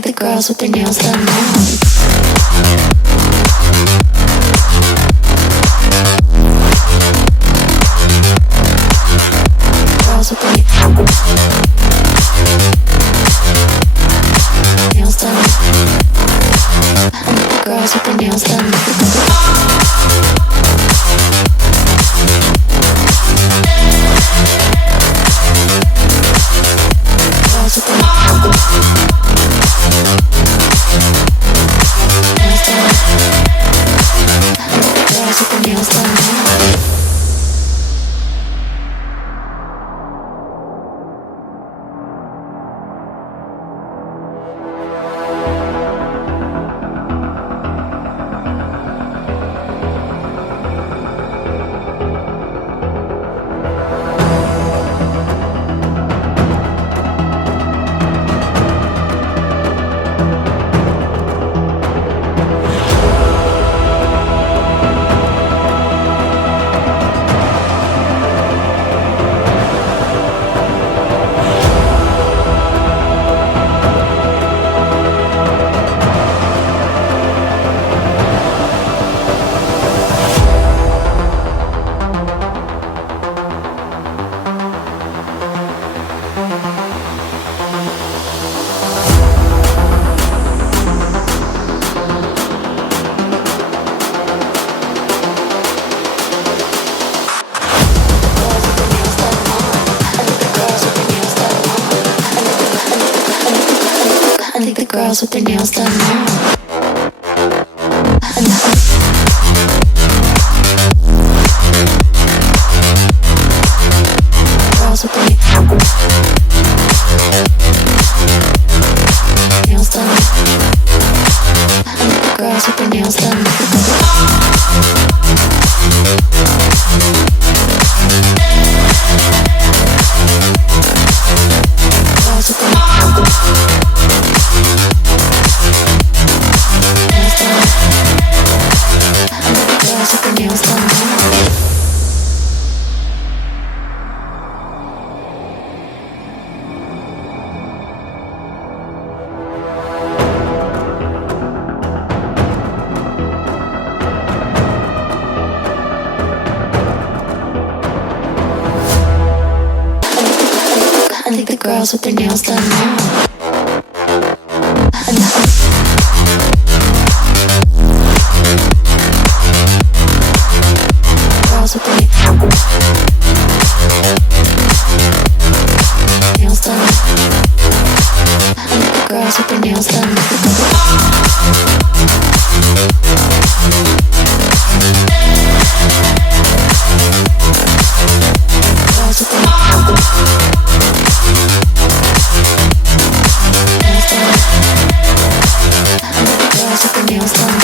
like the girls with their nails done now. Girls with their nails done. I like the girls with their nails done. Girls with their nails done. Girls with their nails done. I think the girls with their nails done now. Girls with their nails done. I think the girls with their nails done. Girls with their girls with their nails done now. I think the girls with their nails done now. Girls with their nails done. I like the girls with their nails done. Girls with their nails done. I like the girls with their nails done.